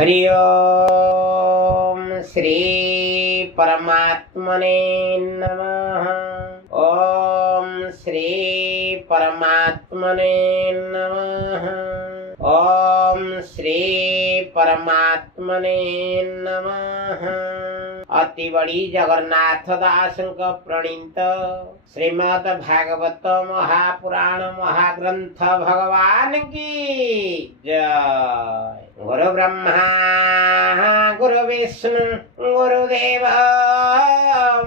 हरि ओम श्री परमात्मने नमः। ओम श्री परमात्मने नमः। ओम श्री परमात्मने नमः। अति बड़ी जगन्नाथ दास प्रणीत श्रीमद् भागवत महापुराण महाग्रंथ भगवान की जय। गुरु ब्रह्मा गुरु विष्णु गुरुदेव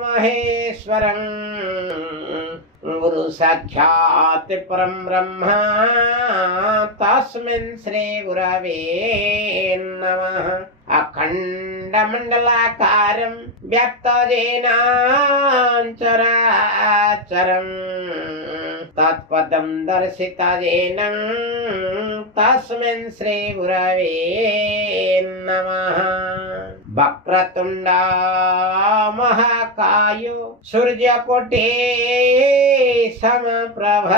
महेश्वरं गुरु साक्षात् परं ब्रह्म तस्मिन् श्री गुरवे नमः। अखंड मंडलाकारं व्याप्तजेन चराचरं तत्पदं दर्शितजेन तस्मिन् श्री गुरवे नमः। वक्रतुंड महाकायो सूर्यकोटि समप्रभ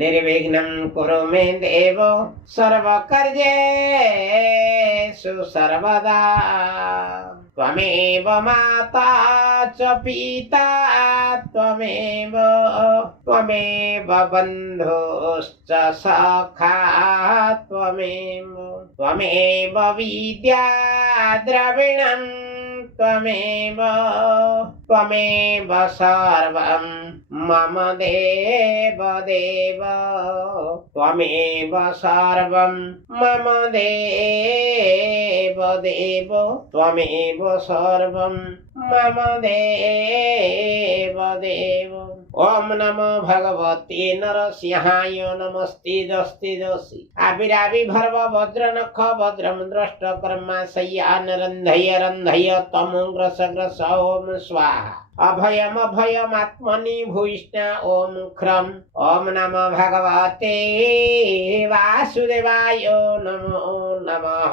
निर्विघ्नं कुरु मे देव सर्वकार्येषु सर्वदा। त्वमेव माता च पिता त्वमेव बन्धुश्च सखा त्वमेव विद्या द्रविणं त्वमेव सर्वं मम देव त्वमेव सर्वं मम देव त्वमेव सर्वं मम देव। ओम नमो भगवते नरसिंहाय नमस्ते दस्ते दसी आविराविर्भव वज्रनख वज्रं दृष्ट कर्मा शय्यान रन्धय तम ग्रस ओम स्वाहा। अभयम अभयमात्मनि भूयिष्ठा ओम ख्रम। ओम नमो भगवते वासुदेवाय नमो नमः।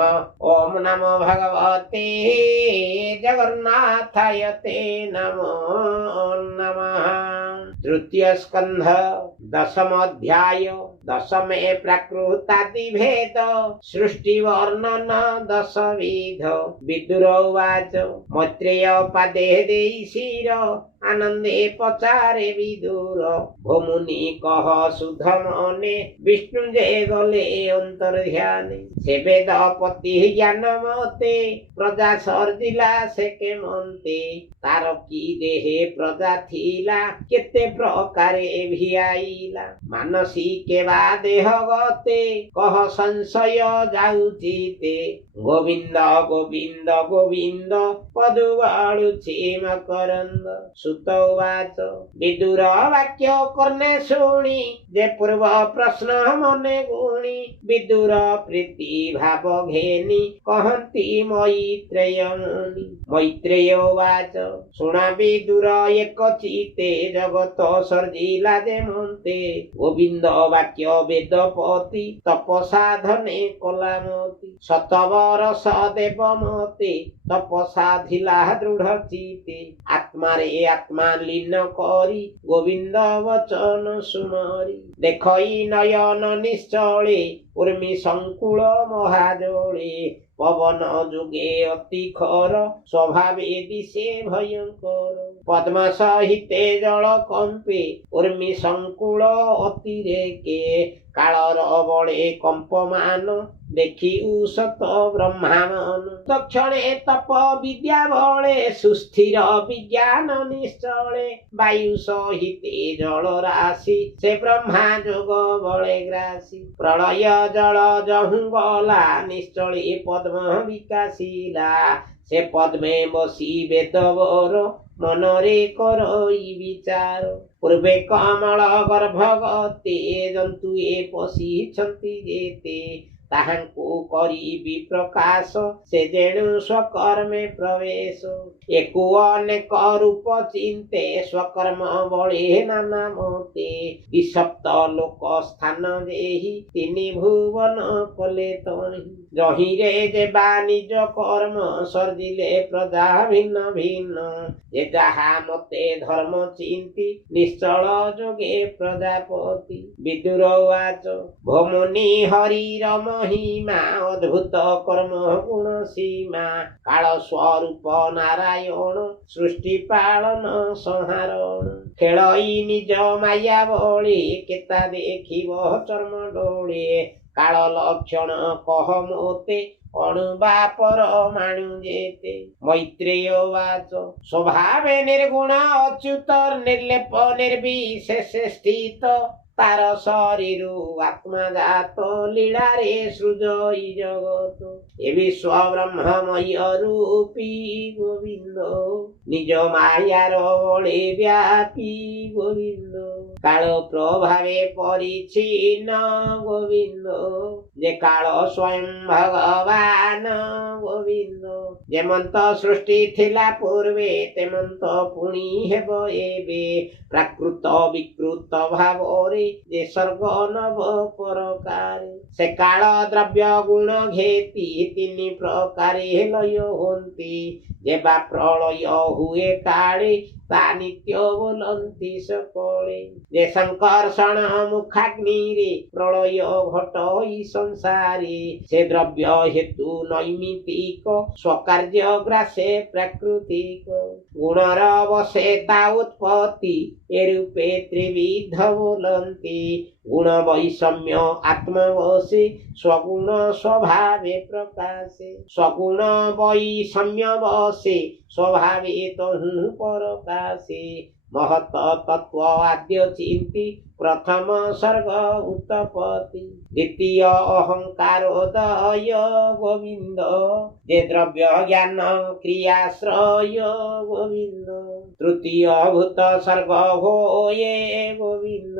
ओम नमो भगवते जगन्नाथाय ते नमो नमः। तृतीय स्कंध दशम अध्याय दशमे प्राकृतादि भेद सृष्टि वर्णन दशविध। विदुर उवाच मैत्रेय पादे देई शिर आनंदे पचारे विदुर भमुनि कह सुध मने विष्णु जे गले अंतर्ध्याने से वेदपति ज्ञान मते प्रजा सर्जिला से के मनते तार की देहे प्रजा थिला केते प्रकारे भियाइला मानसी के बा देह गते कह संशय जाउचिते गोविंद गोविंद गोविंद पदुवाळुछि मकरंद। सुतवाच विदुर वाक्य कर्णे शुणी जे पूर्व प्रश्न मने गुणी विदुर प्रीति भाव घेनी कहती मैत्रेय मुनि। मैत्रेय वाच शुणा विदुर एक चिते जगत सर्जिला जे मन्ते गोविंद वाक्य वेदपति तपसाधने कलामति शतवर्ष देव मते तपसाधिला दृढ़ चिते आत्मा रे आत्मा लीन करी गोविंद वचन सुमरी देखई नयन निश्चले उर्मी संकुल महाजोळे पवन जुगे अति खर स्वभावे दिशे भयंकर पद्म सहिते जल कंपे उर्मी संकुल अतिरेके कालर बळे कंपमान देखी उसत ब्रह्मावन दक्षिणे तप विद्या बळे सुस्थिर विज्ञान निश्चले वायु सहिते जल राशि से ब्रह्मा जोग बळे ग्रासी प्रलय जल जहु गला निश्चले पद्म विकासिला से पद्मे बसी वेदवर मनरे करई विचार पूर्वे कमल गर्भगते जंतु ए पशिछंती जेते ताहांकु करी प्रकाश से जेणु स्वकर्मे प्रवेश एकु अनेक रूप चिंते स्वकर्म बळे नाना मते विसप्त लोक स्थान देहि तिनि भुवन कले तहि ଜହିଁରେ ଯେବା ନିଜ କର୍ମ ସର୍ଜିଲେ ପ୍ରଜା ଭିନ୍ନ ଭିନ୍ନ ଯେ ଯାହା ମତେ ଧର୍ମ ଚିନ୍ତି ନିଶ୍ଚଳ ଯୋଗେ ପ୍ରଜାପତି। ବିଦୁର ଉବାଚ ଭୋମୁନି ହରିର ମହିମା ଅଦ୍ଭୁତ କର୍ମ ଗୁଣ ସୀମା କାଳ ସ୍ୱରୂପ ନାରାୟଣ ସୃଷ୍ଟି ପାଳନ ସଂହାରଣ ଖେଳଇ ନିଜ ମାୟା ବଳି କେତା ଦେଖିବ ଚର୍ମ ଡୋଳେ କାଳ ଲକ୍ଷଣ କହ ମୋତେ ଅଣୁବା ପରମାଣୁ ଯେତେ। ମୈତ୍ରେୟ ଉବାଚ ସ୍ୱଭାବେ ନିର୍ଗୁଣ ଅଚ୍ୟୁତ ନିର୍ଲେପ ନିର୍ବିଶେଷ ସ୍ଥିତ ତାର ଶରୀରୁ ଆତ୍ମଜାତ ଲୀଳାରେ ସୃଜଇ ଜଗତ ଏ ବିଶ୍ୱ ବ୍ରହ୍ମମୟ ରୂପୀ ଗୋବିନ୍ଦ ନିଜ ମାୟାର ବଳେ ବ୍ୟାପୀ ଗୋବିନ୍ଦ କାଳ ପ୍ରଭାବେ ପରିଚ୍ଛିନ୍ନ ଗୋବିନ୍ଦ ଯେ କାଳ ସ୍ୱୟଂ ଭଗବାନ ଗୋବିନ୍ଦ ଯେମନ୍ତ ସୃଷ୍ଟି ଥିଲା ପୂର୍ବେ ତେମନ୍ତ ପୁଣି ହେବ ଏବେ ପ୍ରାକୃତ ବିକୃତ ଭାବରେ ଯେ ସ୍ୱର୍ଗ ନବ ପରକାରେ ସେ କାଳ ଦ୍ରବ୍ୟ ଗୁଣ ଘେତି ତିନି ପ୍ରକାରେ ଲୟ ହୁଅନ୍ତି ଯେବା ପ୍ରଳୟ ହୁଏ କାଳେ ତା ନିତ୍ୟ ବୋଲନ୍ତି ସକଳେ ଯେ ସଂକର୍ଷଣ ମୁଖାଗ୍ନିରେ ପ୍ରଳୟ ଘଟଇ ସଂସାରେ ସେ ଦ୍ରବ୍ୟ ହେତୁ ନୈମିତିକ ସ୍ୱକାର୍ଯ୍ୟ ଗ୍ରାସେ ପ୍ରାକୃତିକ ଗୁଣର ବସେ ତା ଉତ୍ପତ୍ତି ଏ ରୂପେ ତ୍ରିବିଧ ବୋଲନ୍ତି ଗୁଣ ବୈଷମ୍ୟ ଆତ୍ମବଶେ ସ୍ୱଗୁଣ ସ୍ୱଭାବେ ପ୍ରକାଶେ ସ୍ୱଗୁଣ ବୈଷମ୍ୟ ବସେ ସ୍ୱଭାବେ ତହୁଁ ପରକାଶେ महत तत्व आद्य चिंती प्रथम सर्ग उत्पत्ति द्वितीय अहंकारोदय गोविंद जे द्रव्य ज्ञान क्रियाश्रय गोविंद तृतीय भूत सर्ग होये गोविंद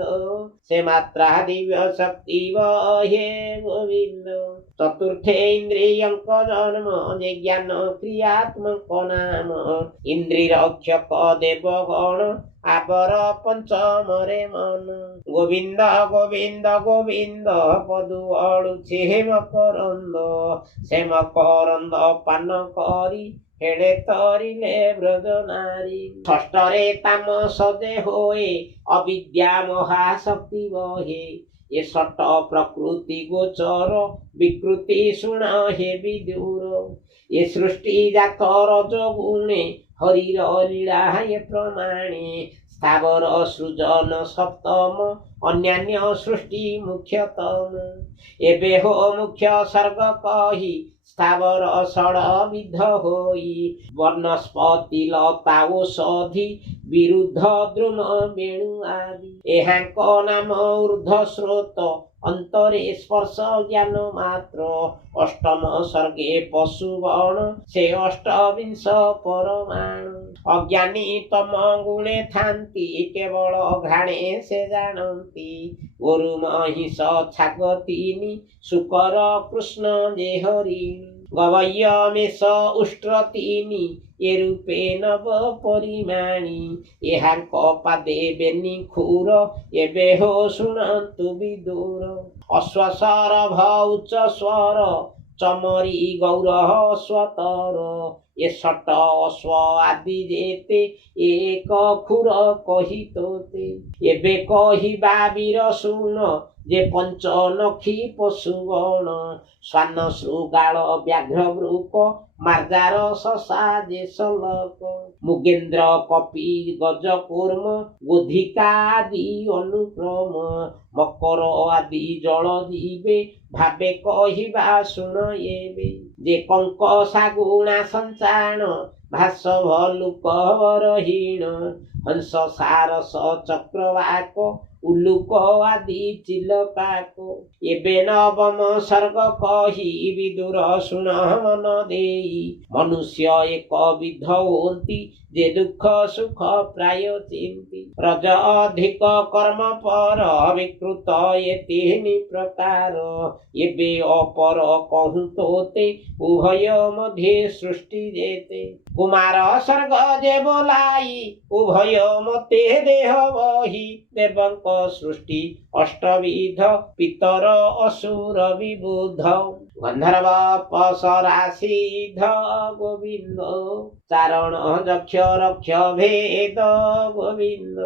से मात्रा दिव्य शक्ति वहे गोविंद चतुर्थे इंद्रियंक जन्म जे ज्ञान क्रियात्मक नाम इंद्रियरक्षक देवगण आबर पंचमरे मन गोविंद गोविंद गोविंद पदु अड़ुछे मकरंद से मकरंद पान करी हेड़े तरिले ब्रज नारी षष्ठरे तामस जे होए अविद्या महाशक्ति बहे ये सट प्रकृति गोचर विकृति शुण हे विदुर ये सृष्टि जात रजगुणे हरिर लीला ये प्रमाणे स्थावर सृजन सप्तम अन्यान्य सृष्टि मुख्यतम एबे हो मुख्य सर्ग कही स्थावर षड विध होई वनस्पति लता औषधि विरुद्ध द्रुम वेणु आदि एहांक नाम ऊर्ध स्रोत अंतरे स्पर्श ज्ञान मात्र अष्टम सर्गे पशुगण से अष्टविंश परमाणु अज्ञानी तम गुणे थांती केवल घाणे से जानती गोरु महिष छागतीनि शुकर कृष्ण जे हरिणी गवय्य मेष उष्ट्र तीनि ये रूपे नव परिमाणी एहांक पादे बेनी खुर एबे हो शुणन्तु विदुर अश्वसर भौच स्वर चमरी गौरह स्वतर ये षट अश्व आदि जेते एक खुर कही तोते एबे कहिबा वीर शुण जे पंच नखी पशुगण स्वान शृगाल व्याघ्र वृक मार्जार शशा जे सलक मुगेन्द्र कपि गजकूर्म गोधिका आदि अनुक्रम मकर आदि जल जीवे भावे कहिबा शुण एबे जे कंक सागुणा संचाण भास भलुक वरहीण हंस सारस चक्रवाक उल्लुक आदि चिलकाक एबे नवम सर्ग कही विदुर शुण मन देई मनुष्य एक विध होती जे दुख सुख प्राय चिंती रज अधिक कर्म पर विकृत ये तीन प्रकार एबे अपर कहूँ तोते उभय मध्य सृष्टि जेते कुमार सर्ग जे बोलाई उभय मते देह बही देवंक सृष्टि अष्टविध पितर असुर विबुध गंधर्व पसरासीध गोविंद चारण जक्ष रक्ष भेद गोविंद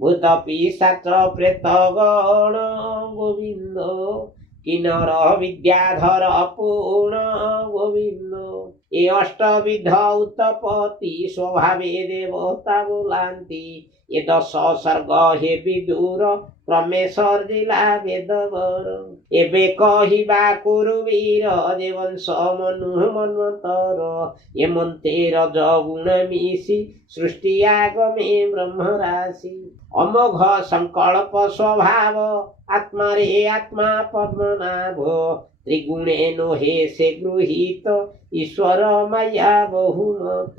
भूत पिशाच प्रेत गण गोविंद किन्नर विद्याधर पूर्ण गोविंद ए अष्टविध उत्पत्ति स्वभावे देवता बोलांती ये दश सर्ग हे विदुर क्रमे सर्जिला वेदवर एबे कहिबा कुरुवीर जे वंश मनु मन्वंतर ये मन्तेर जगुण मिशी सृष्टि आगमे ब्रह्म राशि अमोघ संकल्प स्वभाव आत्मा रे आत्मा पद्मनाभ त्रिगुणेनो हे से गृहीत ईश्वर माया बहुमत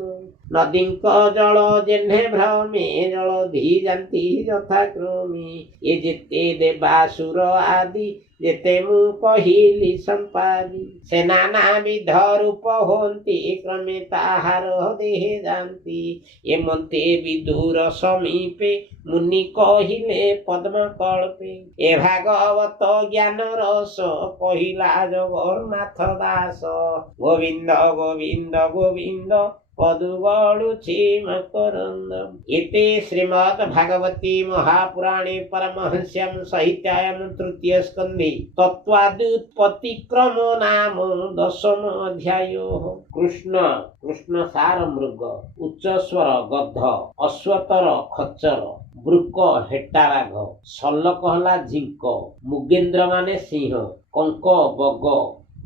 नदींक जल जेह्ने भ्रमे जलधि जाती यथाक्रमे ये जेते देवासुर आदि जेते मु कहिली संपादी से नानाविध रूप होती क्रमे ताहार देहे जानती ये मन्ते विदुर समीपे मुनि कहिले पद्म कल्पे ए भागवत ज्ञान रस कहिला जगन्नाथ दास गोविंद गोविंद गोविंद पदुगळुछि मकरंदम इति श्रीमद् भागवती महापुराणे परमहंस्यां साहित्यायां तृतीय स्कन्धे तत्त्वादुत्पत्ति क्रम नाम दशम अध्यायो कृष्ण सार मृग उच्च स्वर गद्ध अश्वतर खच्चर वृक हेटा बाघ सल कहला झिंक मुगेन्द्र माने सिंह कंक बग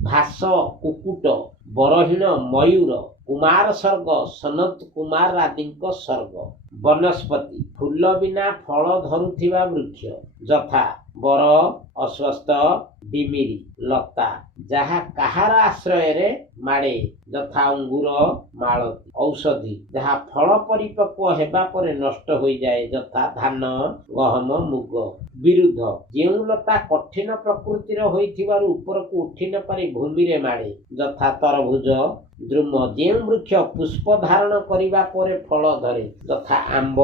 भास कुकुट बरहीण मयूर कुमार सर्ग सनत कुमार आदिଙ୍କ सर्ग वनस्पति फूल बिना फल धरुथिबा वृक्ष यथा बर अश्वस्थ डिमिरी लता जहा कहार आश्रय रे माड़े यथा अंगूर मालती औषधि जहा फल परिपक्व हेबा परे नष्ट हो जाए यथा धान गहम मुग विरुद्ध जेउ लता कठिन प्रकृतिर होइथिबारु ऊपर को उठी न पारि भूमि रे माड़े यथा तरभुज द्रुम जेउ वृक्ष पुष्प धारण करिबा परे फल धरे यथा आंब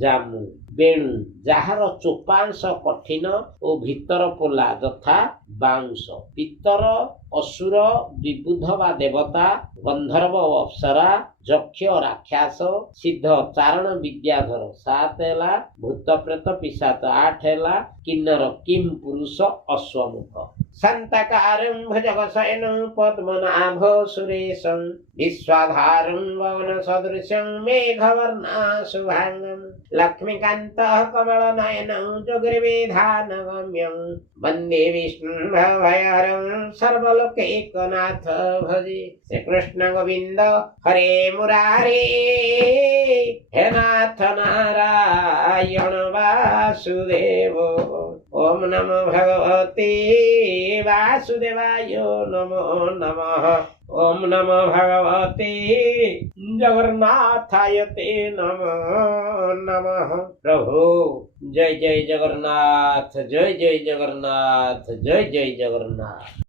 जामु बेणु जार चोपांश कठिन और भीतर पोला यथा बाउंश पितर असुर विबुध बा देवता गंधर्व अप्सरा यक्ष राक्षस सिद्ध चारण विद्याधर 7 हेला भूत प्रेत पिशाच 8 हेला किन्नर किम पुरुष अश्वमुख संतकारं भुजगशयनं पद्मनाभ सुरेशं विश्वाधारं गगन सदृशं मेघवर्णा शुभांगं लक्ष्मीकान्तः कमलनयनं जोगिर्विधानगम्यं वन्दे विष्णुभयहरं सर्वलोकैकनाथ भजे श्रीकृष्ण गोविंद हरे मुरारे हे नाथ नारायण वासुदेव ओम नमो भगवते वासुदेवाय नमो नमः ओम नमो भगवते जगन्नाथाय ते नमो नमः प्रभु जय जय जगन्नाथ जय जय जगन्नाथ जय जय जगन्नाथ।